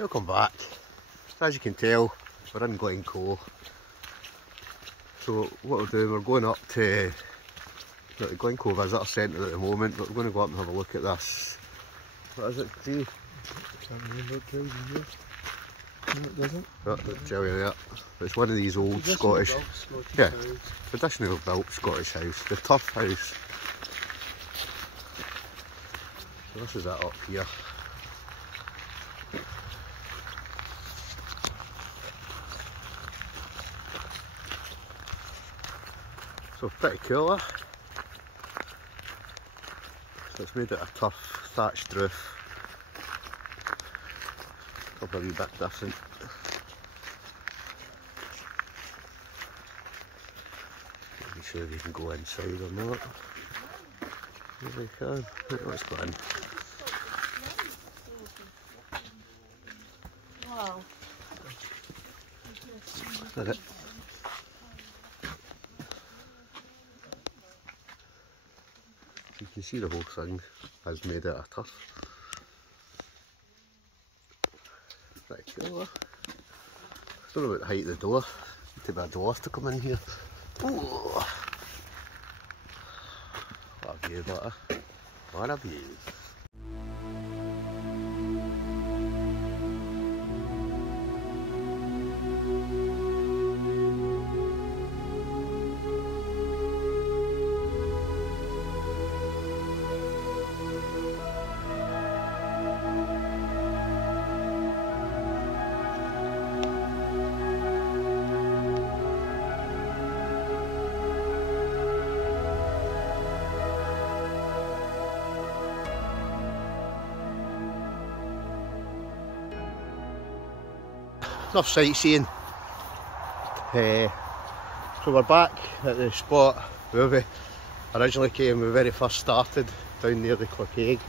Welcome back. As you can tell, we're in Glencoe. So what we'll do, we're going up to the Glencoe Visitor Centre at the moment, but we're going to go up and have a look at this. What is it, G? Can't remember what drives in here. No, it doesn't. I'll tell you that. It's one of these old Scottish, traditional built Scottish house, the turf house. So this is it up here. So pretty cool, eh? So it's made out of turf, thatched roof. Probably a wee bit different. Not be sure if you can go inside or not. Maybe we can. Right, let's go in. Wow. That's it. You can see the whole thing is made out of turf. Pretty cool, eh? I don't know about the height of the door. Need to be a door to come in here. Ooh. What a view, that, eh? What a view. Enough sightseeing. So we're back at the spot where we originally came, when we very first started, down near the Clachaig.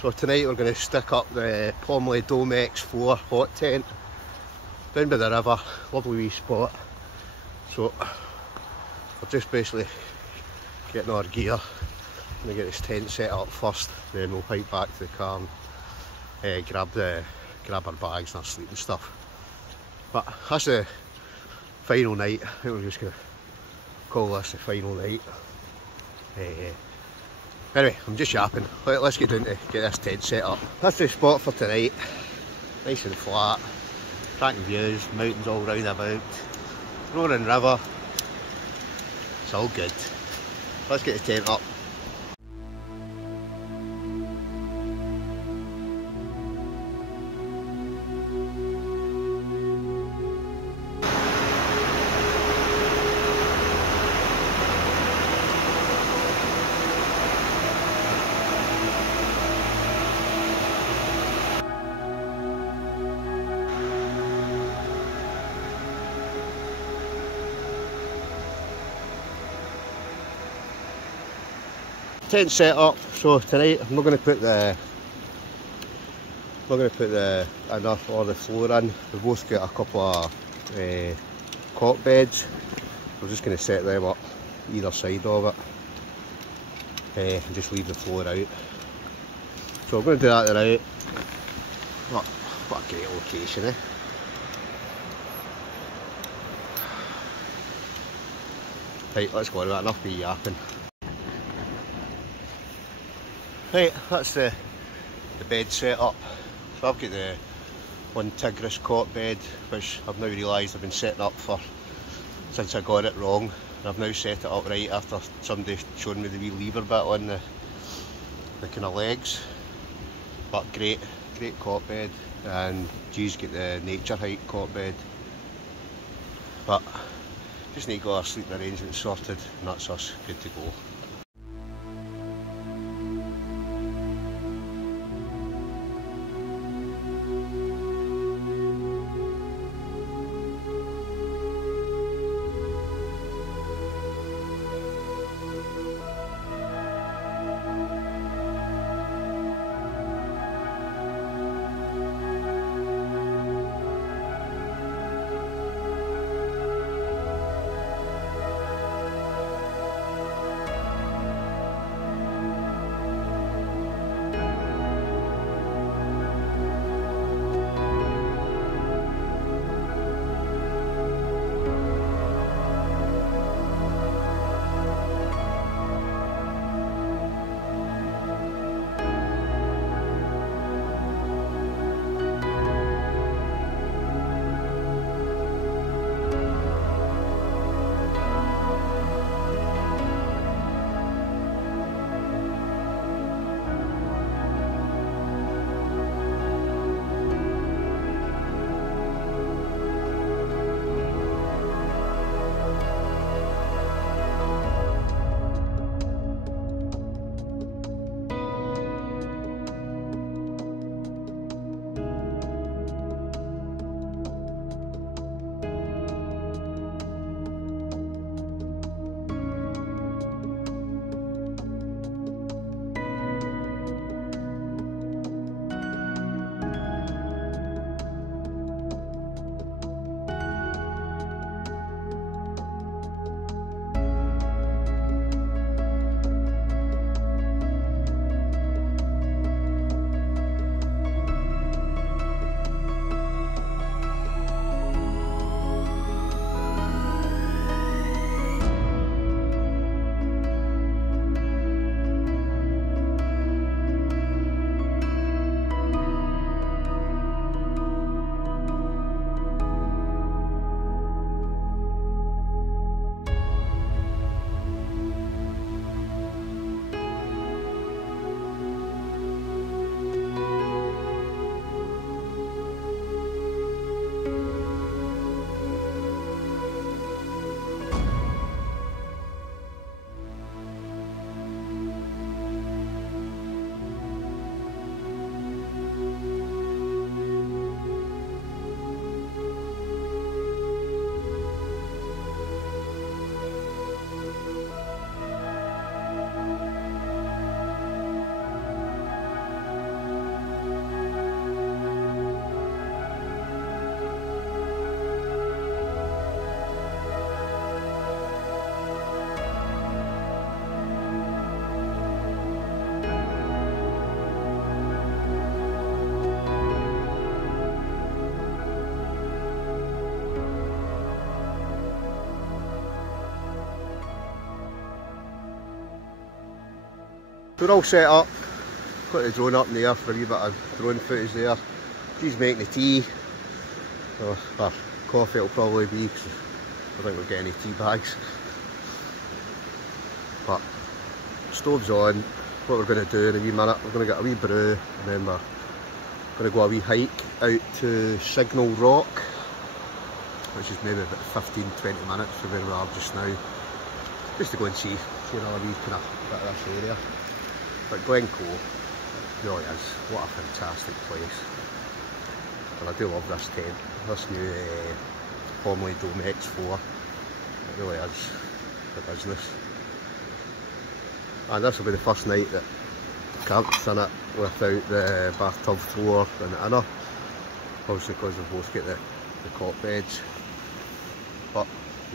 So tonight we're going to stick up the Pomoly Dome X4 hot tent down by the river. Lovely wee spot. So we're just basically getting our gear. I'm going to get this tent set up first, then we'll hike back to the car and grab our bags and our sleeping stuff. But that's the final night. I think we're just going to call this the final night. Anyway, I'm just yapping. Let's get down to get this tent set up. That's the spot for tonight. Nice and flat. Cracking views, mountains all round about. Roaring river. It's all good. Let's get the tent up. Tent set up. So tonight I'm not going to put the enough or the floor in. We've both got a couple of cot beds. We're just going to set them up either side of it and just leave the floor out. So we're going to do that tonight. What a great location, eh? Right, let's go on with that. Enough be yapping. Right, that's the bed set up. So I've got the one Tigris cot bed, which I've now realised I've been setting up for since I got it wrong. And I've now set it up right after somebody showing me the wee lever bit on the kind of legs. But great cot bed, and G's got the nature height cot bed. But just need to get our sleeping arrangements sorted, and that's us good to go. we're all set up. Got the drone up in the air for a wee bit of drone footage there. She's making the tea. Or coffee it'll probably be, because I don't think we'll get any tea bags. But stove's on. What we're going to do in a wee minute, we're going to get a wee brew, and then we're going to go a wee hike out to Signal Rock, which is maybe about 15-20 minutes from where we are just now, just to go and see another wee kind of bit of this area. But Glencoe really is, what a fantastic place, and I do love this tent, this new Pomoly Dome X4, it really is the business. And this will be the first night that camp's in it without the bathtub floor and the inner, obviously because we've both got the cot beds, but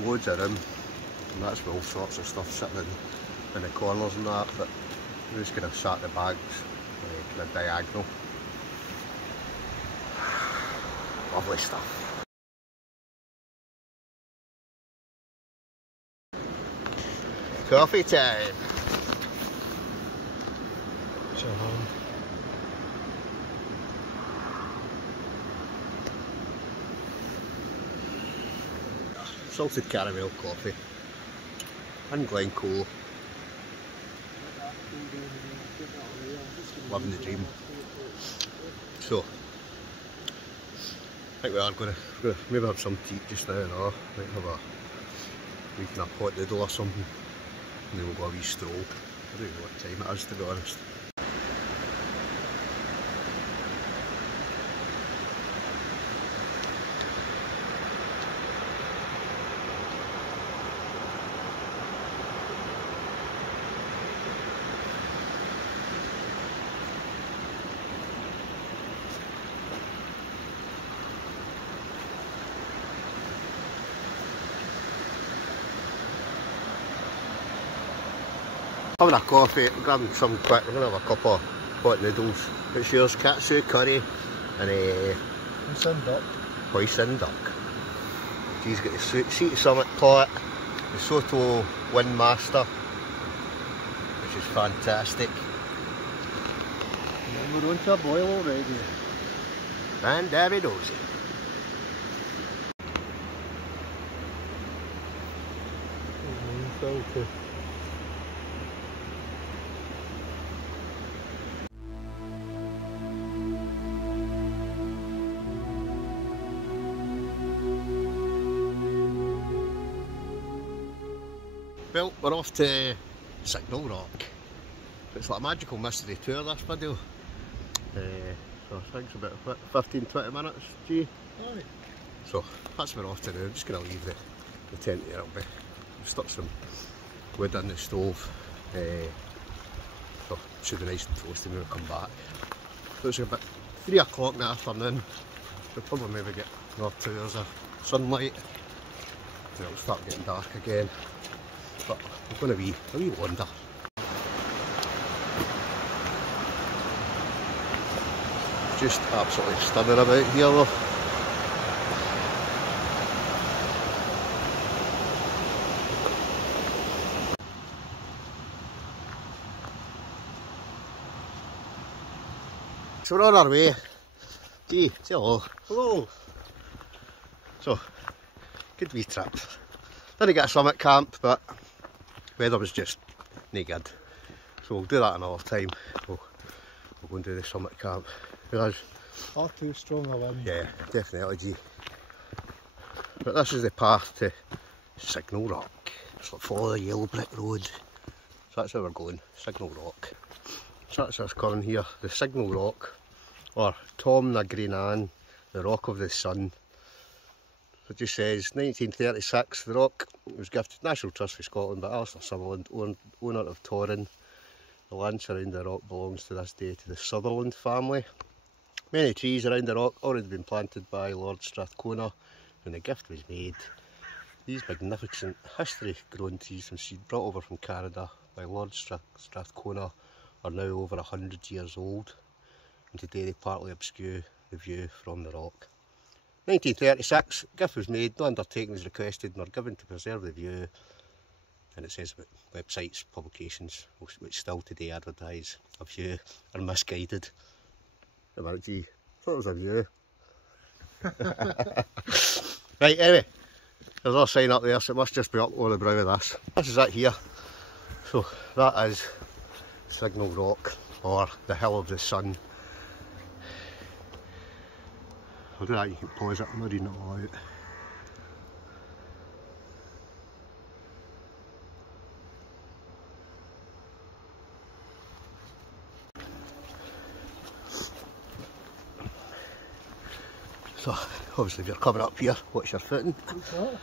loads of room, and that's with all sorts of stuff sitting in the corners and that, but we're just going to sat the bags kind of diagonal. Lovely stuff. Coffee time! Salted caramel coffee and Glencoe. Living the dream. So, I think we are going to maybe have some tea just now and all. Might have a wee kind of hot noodle or something, and then we'll go a wee stroll. I don't know what time it is, to be honest. Having a coffee, grabbing some quick, we're going to have a couple of hot noodles. What's yours? Katsu curry and Hoisin duck. Hoisin duck. She's got the Sea Summit plot, the Soto Windmaster, which is fantastic. And we're on to a boil already. And Davy Dozy. Well, we're off to Signal Rock. It's like a magical mystery tour, this video. So I think it's about 15-20 minutes, G. Aye. So that's what we're off to do. I'm just going to leave the tent here. I'll stuck some wood in the stove. So it should be nice and toasty when we come back. So it's about 3 o'clock in the afternoon. We'll probably maybe get another 2 hours of sunlight. Then it'll start getting dark again. But we're going to be a wee wander. Just absolutely stunning about here though. So we're on our way. Gee, say hello. Hello. So, good wee trip. Didn't get a summit camp, but weather was just no good. So we'll do that another time. We'll go and do the summit camp. Whereas, Far too strong a wind. yeah, definitely, G. But this is the path to Signal Rock. It's like follow the yellow brick road. So that's where we're going, Signal Rock. So that's this corner here, the Signal Rock, or Tom na Greenan, the Rock of the Sun. So it just says 1936, the rock was gifted National Trust for Scotland by Alistair Sutherland, owner of Torrin. The land surrounding the rock belongs to this day to the Sutherland family. Many trees around the rock already been planted by Lord Strathcona when the gift was made. These magnificent history-grown trees from seed brought over from Canada by Lord Strathcona are now over 100 years old, and today they partly obscure the view from the rock. 1936, gift was made, no undertaking was requested nor given to preserve the view. and it says about websites, publications, which still today advertise a view are misguided. Gee, I thought it was a view. Right, anyway, there's a sign up there, so it must just be up on the brow of this. This is it here. So that is Signal Rock, or the Hill of the Sun. I'll do that, you can pause it, I'm not reading it all out. So, obviously if you're coming up here, watch your footing. What's that?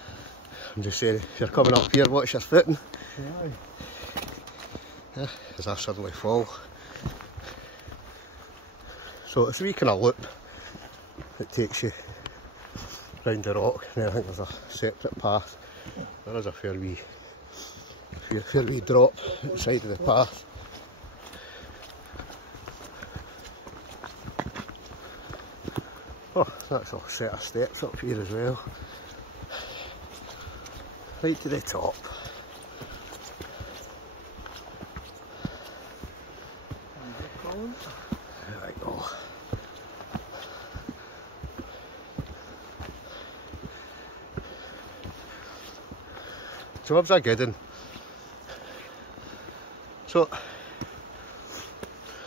I'm just saying, if you're coming up here, watch your footing. Aye. Yeah, as I suddenly fall. So it's a wee kind of loop that takes you round the rock, and then I think there's a separate path. There is a fair wee drop at the side of the path. Oh, that's a set of steps up here as well. Right to the top. There we go. So what's that good in? So,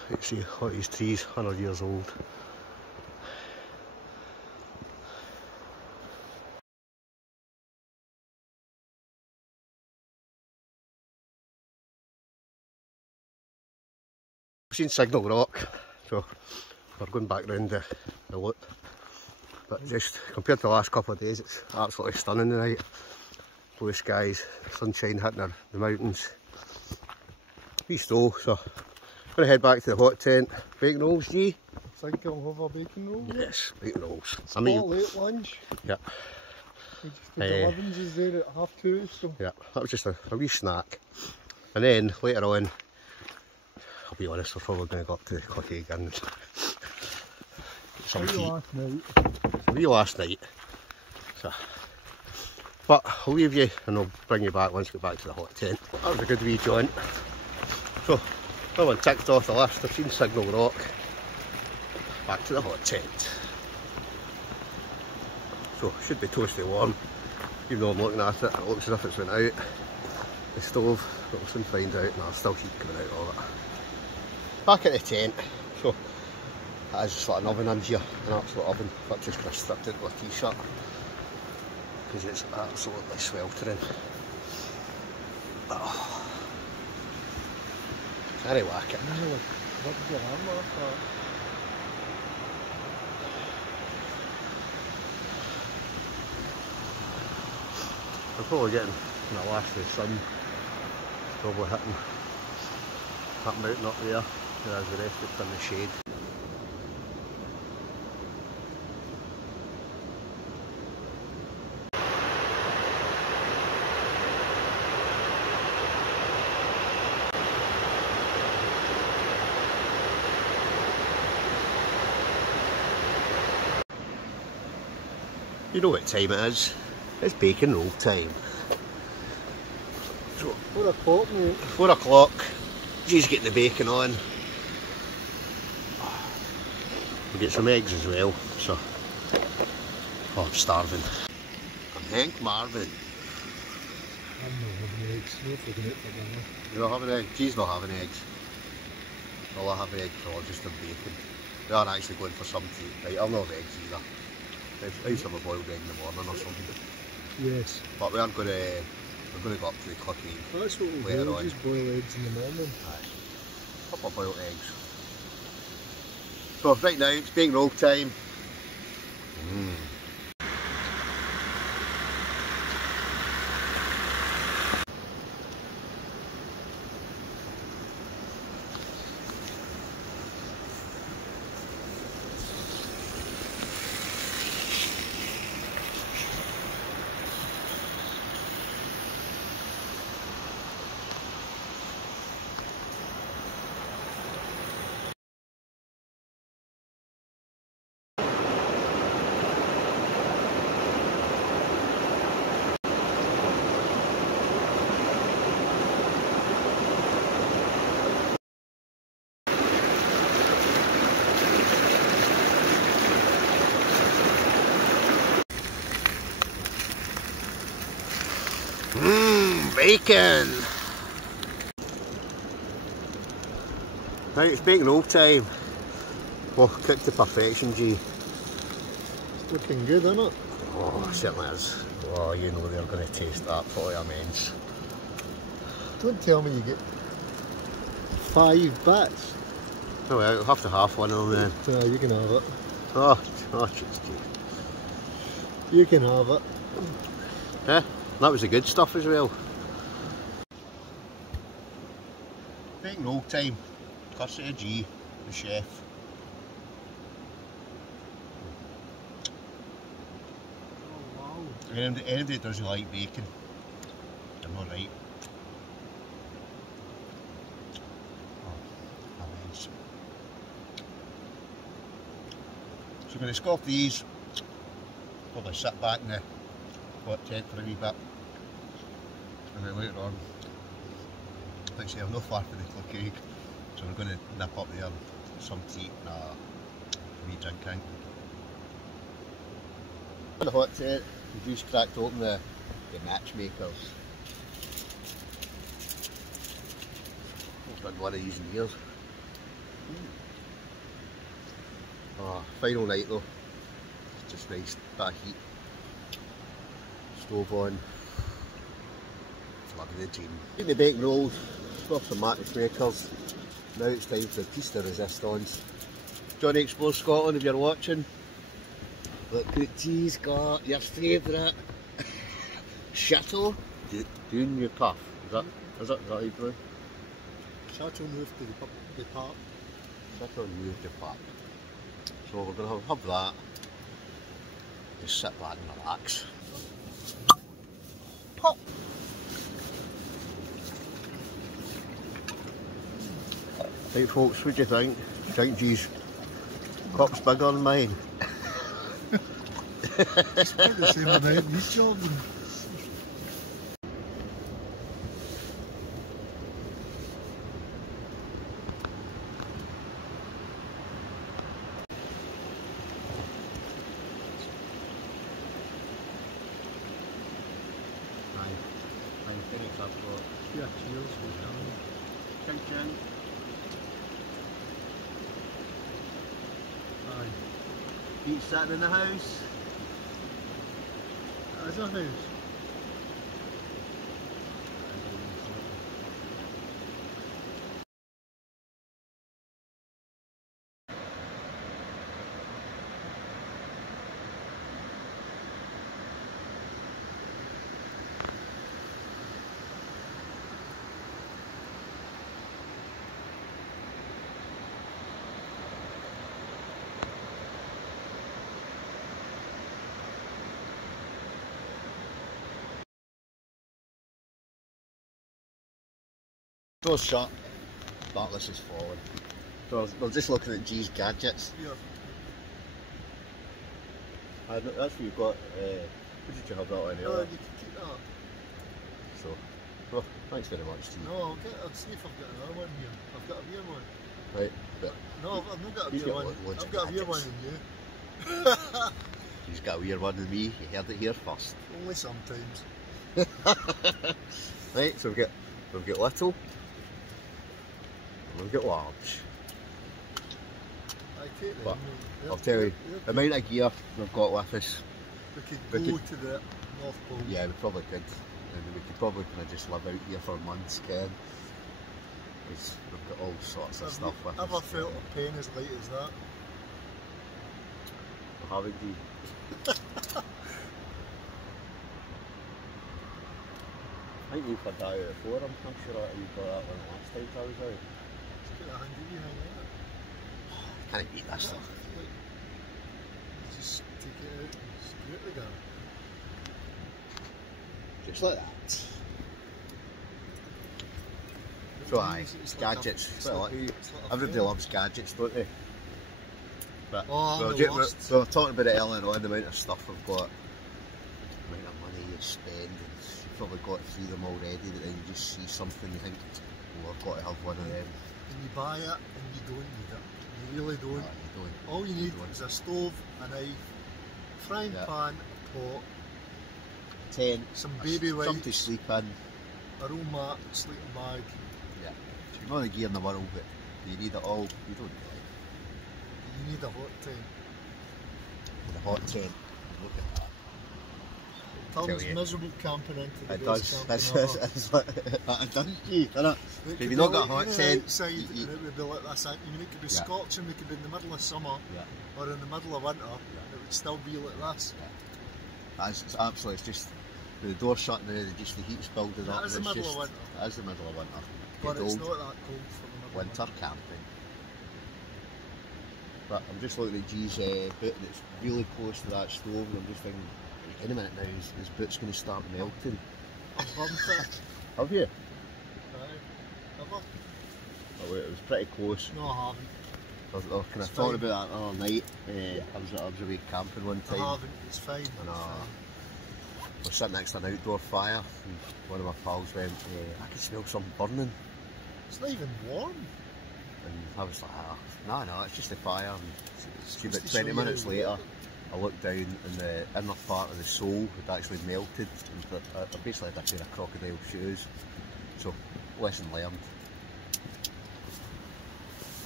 you see all these trees, 100 years old. We've seen Signal Rock, so we're going back round the loop. But just compared to the last couple of days, it's absolutely stunning tonight. Blue skies, sunshine hitting the mountains. Wee stow, so I'm going to head back to the hot tent. Bacon rolls, G? I think I'll have a bacon roll. Yes, bacon rolls. It's late lunch. Yeah. We just did the Highlands is there at 2:30, so... Yeah, that was just a wee snack. And then later on, I'll be honest, we're probably going to go up to Clachaig Inn. Some heat. Last night. A wee last night. So, but I'll leave you and I'll bring you back once we get back to the hot tent. That was a good wee jaunt. So, that one ticked off the list. I've seen Signal Rock. Back to the hot tent. So, should be toasty warm. Even though I'm looking at it, it looks as if it's went out the stove, but we'll soon find out. No, there's still heat coming out of it. Back at the tent. So, that is just like an oven in here, an absolute oven. But just kind of stripped into a t-shirt because it's absolutely sweltering. Oh. Very whack it. We're probably getting the last of the sun. It's probably hitting that mountain up there, whereas the rest it's in the shade. You know what time it is? It's bacon roll time. So, 4 o'clock, mate. 4 o'clock. G's getting the bacon on. We'll get some eggs as well, so. Oh, I'm starving. I'm Hank Marvin. I'm not having eggs. No forgetting it for dinner. You're not having eggs? G's not having eggs. All I have eggs for just a bacon. We are actually going for some tea. Right, I'll not have eggs either. I used to have a boiled egg in the morning or something. Yes. But we are going to go up to the Clachaig Inn. That's what we'll do, just boil eggs in the morning. Aye. A couple of boiled eggs. So right now it's bacon roll time. bacon! Right, it's bacon roll time. Oh, cooked to perfection, G. It's looking good, isn't it? Oh, it certainly is. Oh, you know they're going to taste that fully immense. Don't tell me you get 5 bits. Oh well, I'll have to half one of them then. No, you can have it. Oh, cheers, G. You can have it. Yeah, that was the good stuff as well. Bacon roll time. Courtesy of G, the chef. Oh wow. Anybody that doesn't like bacon, they're not right. Oh, immense. So I'm going to scoff these, probably sit back in the hot tent for a wee bit, and then later on, like I say, I'm not far from the Clachaig, so we're going to nip up there, some tea and a wee drink in. In the hot tent, the juice cracked open the matchmakers. I've done one of these in years. Oh, final night though, it's just nice, bit of heat, stove on, living the dream. Eating the bacon rolls, got some matchmakers, now it's time for the piece de resistance. Johnny Explore Scotland, if you're watching, look what G's got, your favourite Chateau du New Puff. Is that how you pronounce it? Chateau Neuf de Pape. Chateau Neuf de Pape. So we're going to have that, just sit back and relax. Pop! Right folks, what do you think? Do you think G's cup's bigger than mine? It's about the same amount in each of them. Yeah, cheers. Chin chin. Aye. Heat sitting in the house. That is a house. Door's shut, Bartless is falling. So we're just looking at G's gadgets. Yeah. That's what you've got, what did you have that on No, earlier? you can keep that. So, well, thanks very much G. No, I'll see if I've got another one here. I've got a beer one. Right, but No, I've not got a He's beer got one. loads I've of got a beer one gadgets. than you. he's got a weird one than me, you heard it here first. Only sometimes. Right, so we've got little, and we've got large. I take But them. I'll tell you, the amount of gear we've got with us, We could go to the North Pole. yeah, we probably could. And we could probably kind of just live out here for months, Ken. Because we've got all sorts of stuff with us. Ever felt a pen as light as that? I haven't, G. I think you've had that out before, I'm sure that you got that one last time I was out. It's got a handy behind that. Can't beat that stuff. Like, you just take it out and screw it together. Just like that. So aye, gadgets. Everybody loves gadgets, don't they? But Oh, we were talking about it earlier on, the amount of stuff we've got, the amount of money you spend, and you've probably got through them already, but then you just see something you think, oh, I've got to have one of them. And you buy it and you don't need it. You really don't. No, you don't. All you need is a stove, a knife, frying pan, a pot, Tent, some baby something wipes, to sleep in, a roll mat, sleeping bag. Yeah. So you've all the gear in the world, but do you need it all? You don't really. You need a hot tent. The hot tent. Look at that. Turns miserable camping into the it best does. camping ever. It does, doesn't it? If you've not got a hot tent, outside, and it would be like this. I mean, it could be scorching. We could be in the middle of summer, or in the middle of winter. It would still be like this. It's absolutely. It's just the door shut now. Just the heat's building up. It is the middle of winter. It is the middle of winter. But it's not that cold for the middle winter camping. But I'm just looking at G's boot, and it's really close to that stove, and I'm just thinking, in a minute now, his boot's going to start melting. I've burnt it. Have you? Aye. Ever? Oh wait, it was pretty close. No, I haven't. I was kind of talking about that the other night. I was away camping one time. I haven't, it's fine. And we're sitting next to an outdoor fire, and one of my pals went, I can smell something burning. It's not even warm. And I was like, no, it's just a fire. And see, about 20 minutes later, I looked down and the inner part of the sole had actually melted. And I basically had a pair of crocodile shoes. So, lesson learned.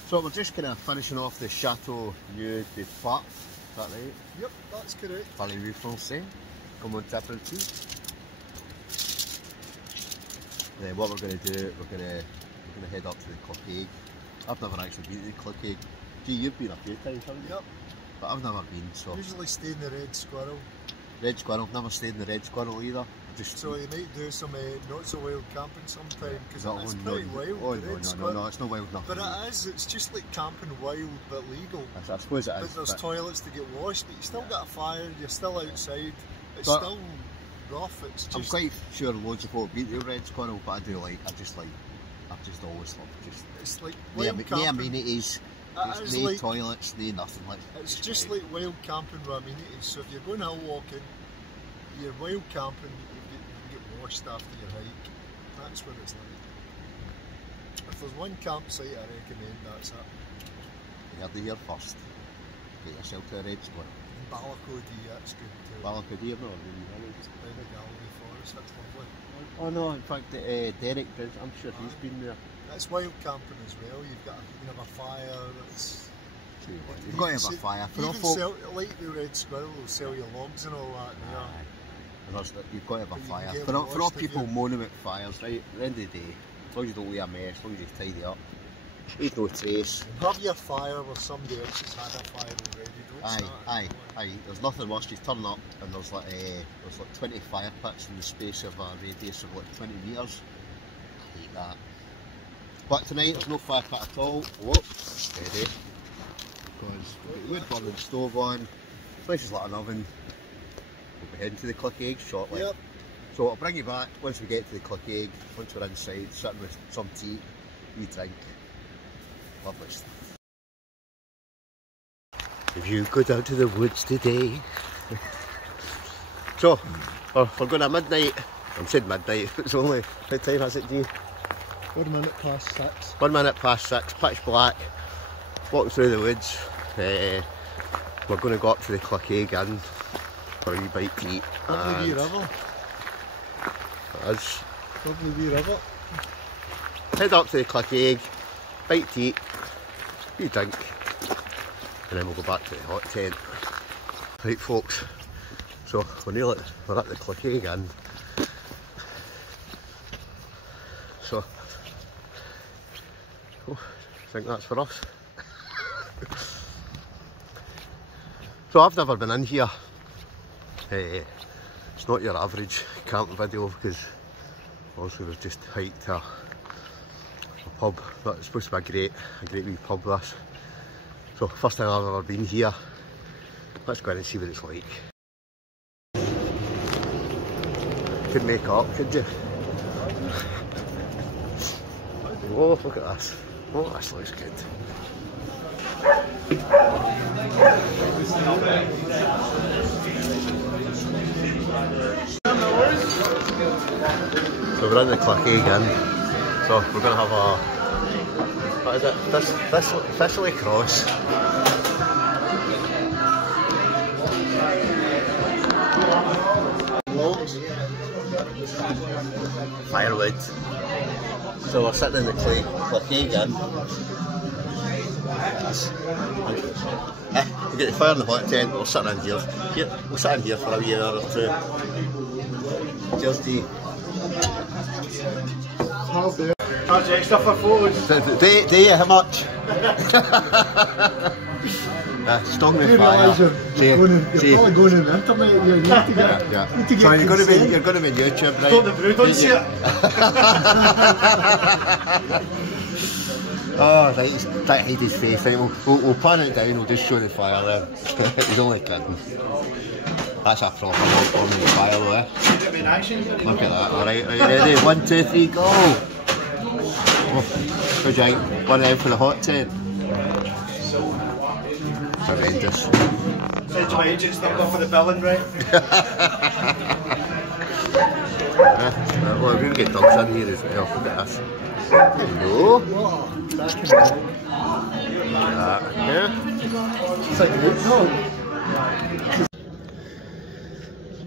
So we're just kind of finishing off the Chateau Neuf de Plat, is that right? Yep, that's correct. Parlez-vous français? Comment t'appelles-tu? Then what we're going to do, we're going to head up to the Clachaig. I've never actually been to the Clachaig. Gee, you've been a few times, haven't you? Yep. But I've never been, so... Usually stay in the Red Squirrel. Red Squirrel, I've never stayed in the Red Squirrel either. So you might do some not so wild camping sometime, because it's pretty wild. Oh no, it's not wild enough. But it is, it's just like camping wild but legal. I suppose it is. But there's toilets to get washed, but you still got a fire, you're still outside, it's still rough, it's just... I'm quite sure loads of folk have been to Red Squirrel, but I've just always loved it's like wild camping. No amenities, there's no toilets, no nothing like that. It's just like wild camping with amenities, so if you're going hill walking, you're wild camping, you get washed after your hike, that's what it's like. If there's one campsite I recommend, that's it. You heard it here first, get yourself to a Red Squirrel. Glencoe, that's good too. Glencoe, no, it's by the Galway Forest, that's lovely. Oh no, in fact Derek, I'm sure he's been there. It's wild camping as well, you can have a fire, you've got to have a fire. Like the Red Squirrel, they'll sell you logs and all that there. And you've got to have a fire. For all people moaning about fires, right, at the end of the day, as long as you don't leave a mess, as long as you tidy up, leave no trace. Have your fire where somebody else has had a fire already, Aye. There's nothing worse. You turn up and there's like 20 fire pits in the space of a radius of like 20 metres. I hate that. But tonight there's no fire pit at all. Whoop, steady. Because we've got the wood burning stove on. The place is like an oven. We'll be heading to the Clachaig shortly. Yep. So I'll bring you back once we get to the Clachaig, once we're inside, sitting with some tea, we drink. Lovely stuff. If you go down to the woods today. So, we're going at midnight. I said midnight, it's only, what time is it, G? 1 minute past 6. 1 minute past 6, pitch black, walking through the woods. We're going to go up to the Clachaig Inn for a wee bite to eat. Lovely wee river. It is. Lovely wee river. Head up to the Clachaig, bite to eat, wee drink, and then we'll go back to the hot tent. Right folks, so we're at the Clachaig Inn. So, I think that's for us. So I've never been in here. It's not your average camping video because obviously we've just hiked to a pub, but it's supposed to be a great wee pub this. So first time I've ever been here. Let's go in and see what it's like. Couldn't make it up, could you? Oh, look at this. Oh, this looks good. So we're in the Clachaig Inn. So we're going to have a, what is it? Thistle cross. firewood. So we're sitting in the Clachaig Inn. We get the fire in the hot tent, we're sitting in here. We'll sit in here for a year or two. Cheers to you. Charge extra for photos. Do you, how much? Stung me fire. You're probably going on the internet, you need to get So you're going to be on YouTube, right? Thought the brood on see it. Oh, right, he's trying to hide his face. Right, we'll pan it down, we'll just show the fire there. He's only kidding. That's a proper old fire though, eh? Look at that. Alright, are you ready? 1, 2, 3, go! Oh, good job. One out for the hot tent. Horrendous. Said my agent's not got for the billing, right? Well, we're going to get dogs in here as well. Look at this. Hello. Yeah. It's like a good dog.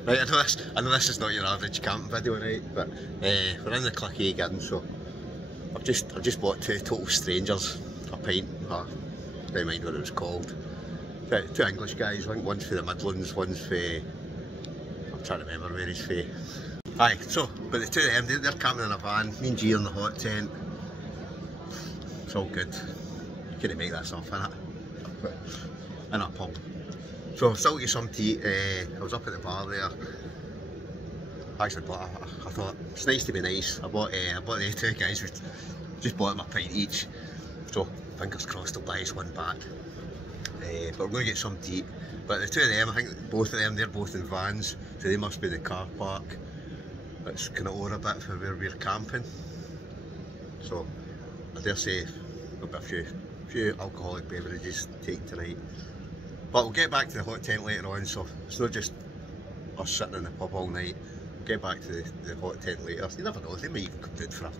Right, I know this is not your average camping video, right? But we're in the Clachaig Inn, so I've just bought two total strangers a pint. Don't mind what it was called. Two English guys. I think one's for the Midlands, one's for I'm trying to remember where he's for. Aye, so but the two of them, they're camping in a van. Me and G on the hot tent. It's all good. You couldn't make this off, innit? In a pub. So I've still got some to eat. I was up at the bar there. Actually, I thought it's nice to be nice. I bought the two guys. We just bought them a pint each. So fingers crossed they'll buy us one back. But we're going to get some to eat. But the two of them, I think both of them, they're both in vans, so they must be the car park. It's kind of over a bit for where we're camping. So I dare say there'll be a few alcoholic beverages to take tonight. But we'll get back to the hot tent later on, so it's not just us sitting in the pub all night. We'll get back to the hot tent later. You never know, they might even come down for a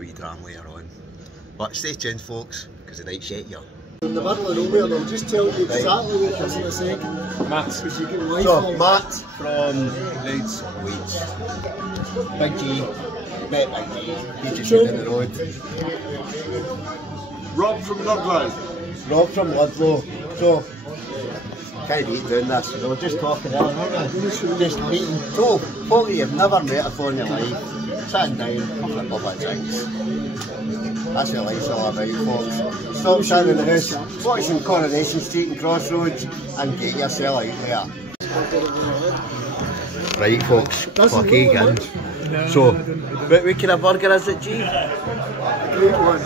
wee dram later on. But stay tuned, folks, because the night's yet here. In the middle of nowhere, they'll just tell you exactly what it is in a second. Matt. Because you get Wi-Fi. So, Matt from Leeds. Big G, met Big G, he's just down the road. Rob from Ludlow. Rob from Ludlow. So, can't beat doing this. We were just talking earlier, weren't we? Just meeting folk that you've never met before in your life, sitting down, having a couple of drinks. That's what life's all about, folks. Stop sitting in the house, watching Coronation Street and Crossroads, and get yourself out there. Right, folks, Clachaig Inn. So, what kind of burger is it, G? Great one.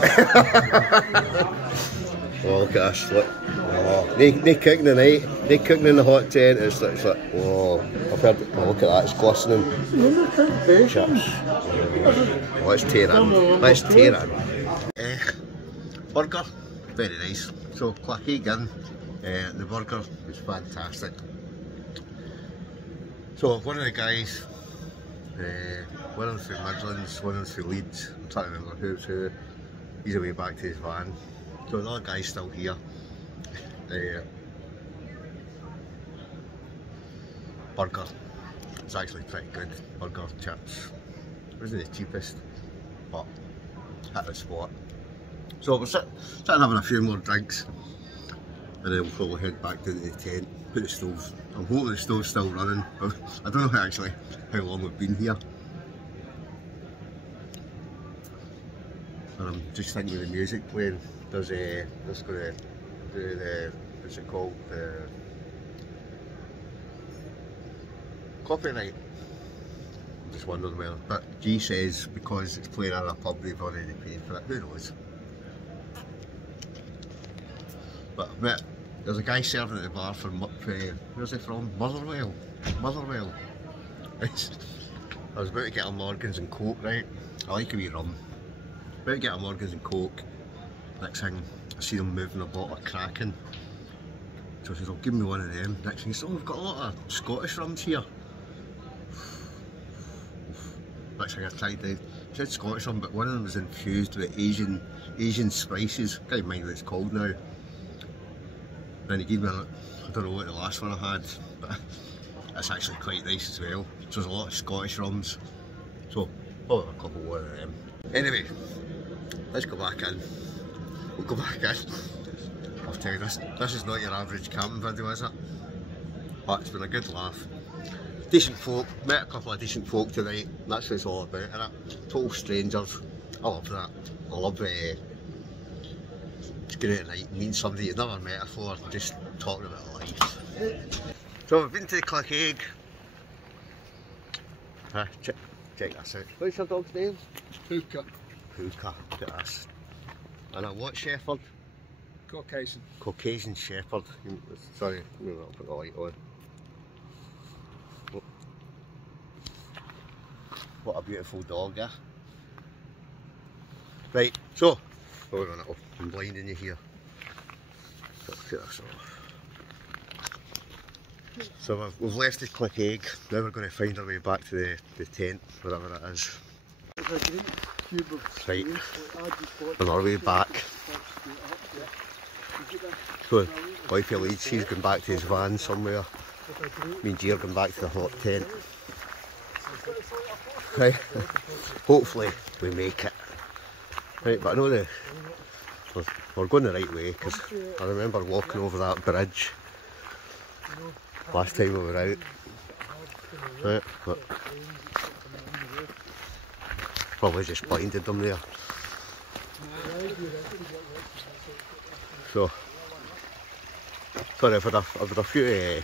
Oh, look at this, look. Oh, they cooking tonight, they cooking in the hot tent, it's like oh, I've heard, oh, look at that, it's glistening. Chips. Oh, let's tear it in. Burger, very nice. So, Clachaig Inn, the burger is fantastic. So, one of the guys, one of them's from Midlands, one of them's from Leeds, I'm trying to remember who's who, he's away back to his van. So the other guy's still here. Burger, it's actually pretty good. Burger, chips, wasn't the cheapest, but hit the spot. So we're sitting having a few more drinks, and then we'll probably head back to the tent, put the stove. I'm hoping the stove's still running. I don't know actually how long we've been here. And I'm just thinking of the music playing. There's going to do the, what's it called, the copyright. I'm just wondering where, but G says because it's playing in a pub they've already paid for it, who knows. But there's a guy serving at the bar from, where's he from? Motherwell. I was about to get a Morgan's and Coke, right? I like a wee rum. About to get a Morgan's and Coke. Next thing, I see them moving a bottle of Kraken. So I says, "Oh, give me one of them." Next thing, he says, "Oh, we've got a lot of Scottish rums here." Next thing I tried to, I said Scottish rum, but one of them was infused with Asian spices. I can't mind what it's called now. Then he gave me, I don't know what the last one I had, but it's actually quite nice as well. So there's a lot of Scottish rums. So, we'll have a couple more of them. Anyway, let's go back in. We'll go back in. I'll tell you, this is not your average camping video, is it? But it's been a good laugh. Decent folk, met a couple of decent folk tonight. That's what it's all about, isn't it? Total strangers. I love that. I love just going out at night, meeting somebody you've never met before, just talking about life. So we've been to Clachaig. Check this out. What's your dog's name? Hookah. Hookah, look at this. And a what shepherd? Caucasian. Caucasian shepherd. Sorry, I'm not put the light on. What a beautiful dog, eh? Right, so, hold on a minute, I'm blinding you here. Let's get this off. So we've left the Clachaig, now we're going to find our way back to the tent, wherever it is. Right, on our way back. So, wifey leads, she's going back to his van somewhere. Me and G are going back to the hot tent. Right, hopefully we make it. Right, but I know we're going the right way, because I remember walking over that bridge last time we were out. Right, but probably just blinded them there. So, sorry, I've had a few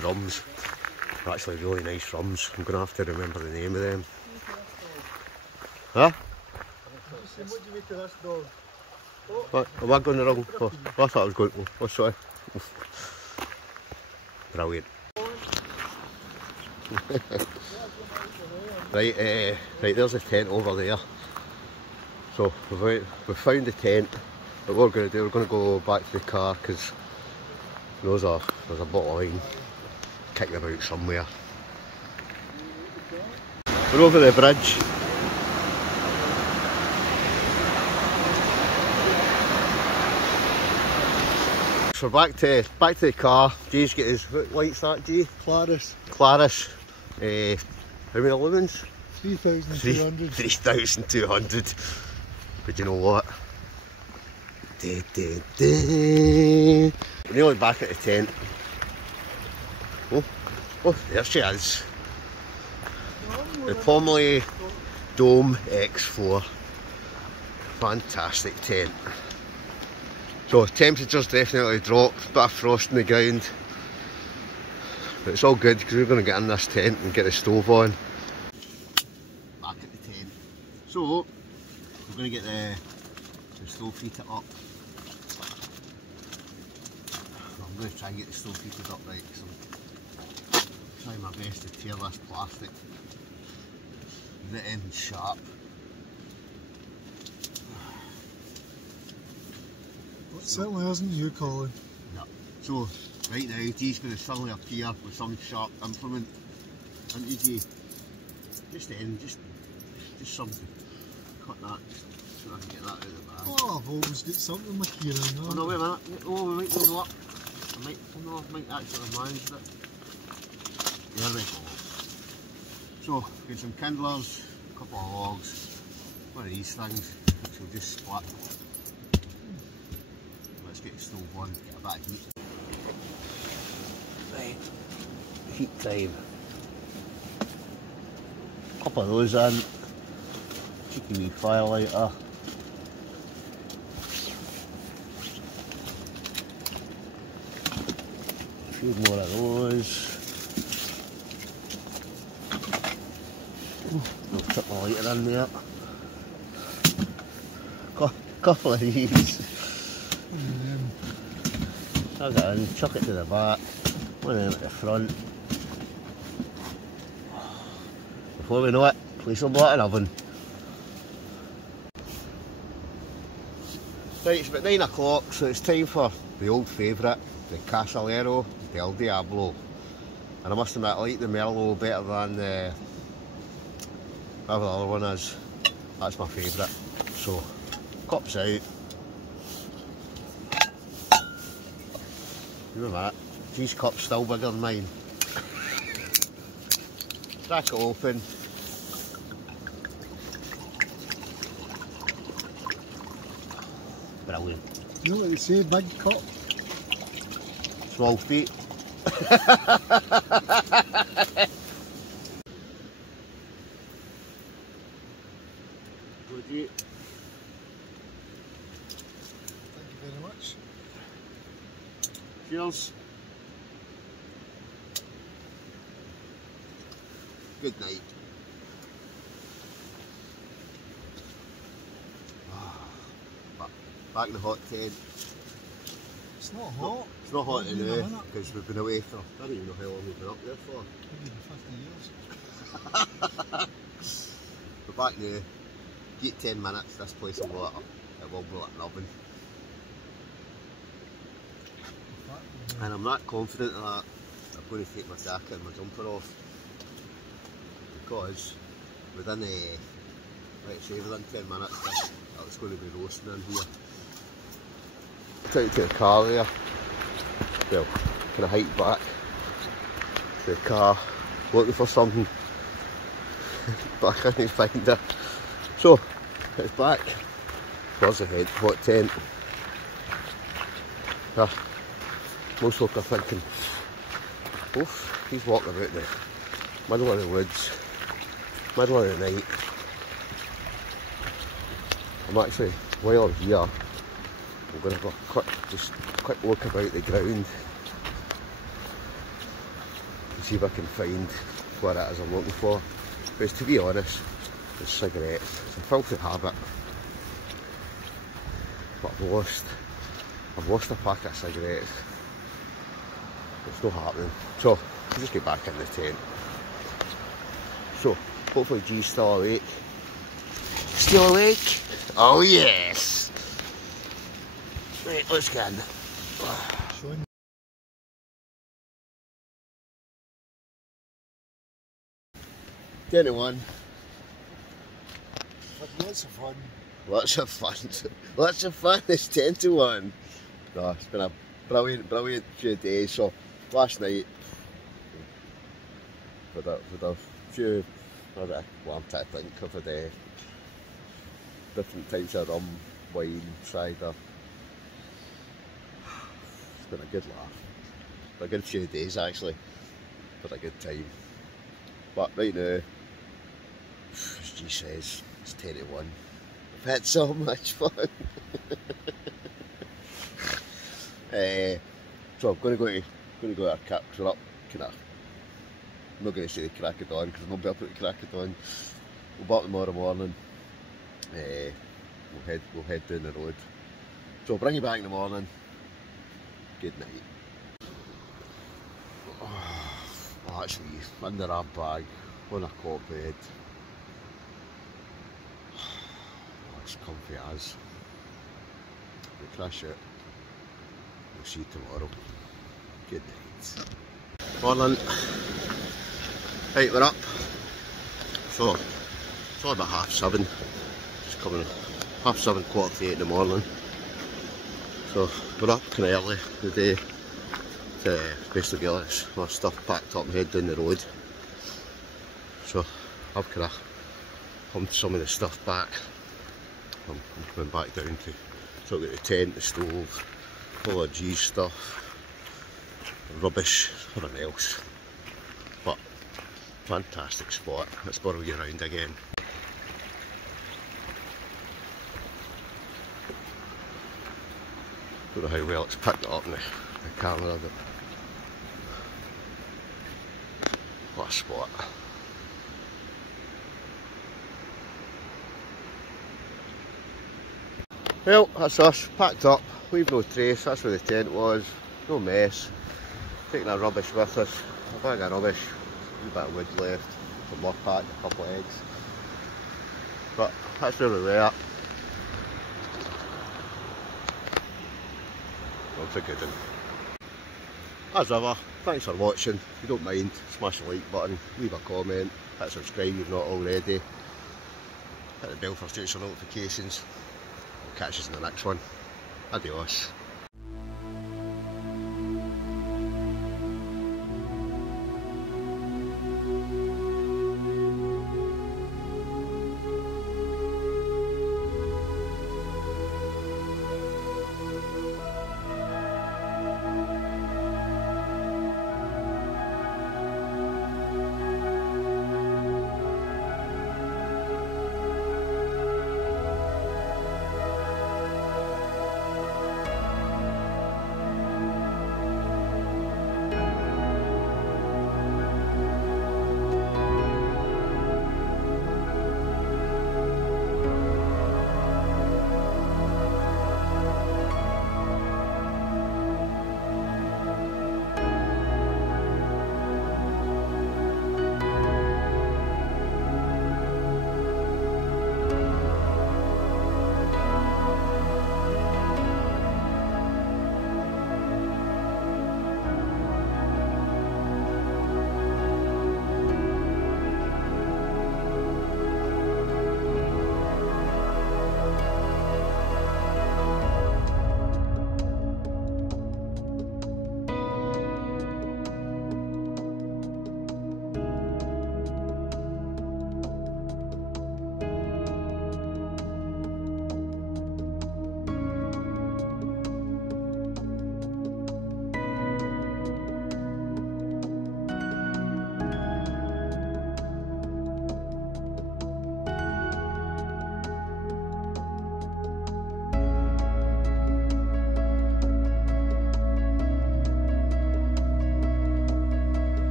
rums. They're actually really nice rums. I'm going to have to remember the name of them. Huh? What do you make of this dog? What? Am I going the wrong? Oh, I thought I was going. Oh, sorry. Brilliant. Right, right. There's a tent over there. So we've found the tent. But what we're going to do, we're going to go back to the car because there's a bottle of wine kicking about somewhere. We're over the bridge. So we're back to the car. G's got his, what light's that, G? Claris. Claris. How many lumens? 3,200. 3,200. But you know what? We're nearly back at the tent. Oh, there she is. The Pomoly Dome X4. Fantastic tent. So temperature's definitely dropped, bit of frost in the ground. But it's all good because we're going to get in this tent and get the stove on. Back at the tent. So, we're going to get the stove heated up. I'm going to try and get the stove heated up right, because I'm trying my best to tear this plastic. Get it in sharp. It certainly isn't you, Colin. No. So, right now, G's going to suddenly appear with some sharp implement. And G, just something. Cut that, just so I can get that out of the bag. Oh, I've always got something in my key around there. Oh no, wait a minute. Oh, we might go up. I might actually manage it. There we go. So, get some kindlers, a couple of logs, one of these things, which will just split. Let's get the stove on, get a bit of heat. Right, heat time. Couple of those in. Cheeky wee firelighter. A few more of those. I'll put my lighter in there. Couple of these. Plug it in, chuck it to the back, one in at the front. Before we know it, place will blow an oven. Right, it's about 9 o'clock, so it's time for the old favourite, the Casallero del Diablo. And I must admit, I like the Merlot better than the whatever the other one is. That's my favourite. So, cups out. Give me that. These cups still bigger than mine. Crack it open. Brilliant. You know what they say, big cup. Small feet. Would you? Thank you very much. Cheers. Good night. Back in the hot tent. It's not hot. It's not hot Maybe in a anyway minute. because we've been away for, I don't even know how long we've been up there for. Maybe 50 years. We're back now. Get 10 minutes, this place will go up. It will go like an oven. And I'm not confident that I'm going to take my jacket and my jumper off because within let's say within 10 minutes it's going to be roasting in here. Out to the car there. Well, kind of hike back to the car, looking for something, but I can't find it. So it's back. Where's the head? Hot tent. Most folk are thinking, oof, he's walking about the middle of the woods, middle of the night. I'm actually, while I'm here, I'm going to have a quick look about the ground and see if I can find what it is I'm looking for. Because to be honest, it's cigarettes. It's a filthy habit. But I've lost a packet of cigarettes. It's not happening. So I'll just get back in the tent. So hopefully G's still awake. Still awake? Oh yes! Right, let's get in. Showing 10 to 1. had lots of fun. Lots of fun. Lots of fun. It's 10 to 1. No, it's been a brilliant few days. So last night with a few, well, I'm trying to think of the different types of rum, wine, cider. It's been a good laugh. A good few days actually. Had a good time. But right now, as G says, it's 10 to 1. I've had so much fun. So I'm going to go to our cap, because we're up kind of, I'm not going to say the crack of dawn because I'm not be up at the crack of dawn. We'll be up tomorrow morning. We'll head down the road. So I'll bring you back in the morning. Good night. Oh, actually, under our bag, on a cot bed. Oh, it's comfy as. We'll crash it. We'll see you tomorrow. Good night. Morning. Right, we're up. So, it's only about 7:30. It's coming 7:30, 7:45 in the morning. So, we're up kind of early today to basically get all this my stuff packed up and head down the road. So, I've kind of pumped some of the stuff back. I'm coming back down to sort of the tent, the stove, all the G's stuff, rubbish, everything else. But fantastic spot. Let's borrow you around again. Don't know how well it's picked it up in the camera, but what a spot. Well, that's us, packed up, leave no trace, that's where the tent was, no mess. Taking our rubbish with us, a bag of rubbish, a wee bit of wood left, some more pack, a couple of eggs. But that's where we were. Looks a good one. As ever, thanks for watching. If you don't mind, smash the like button, leave a comment, hit subscribe if you're not already. Hit the bell for future notifications. Catch us in the next one. Adios.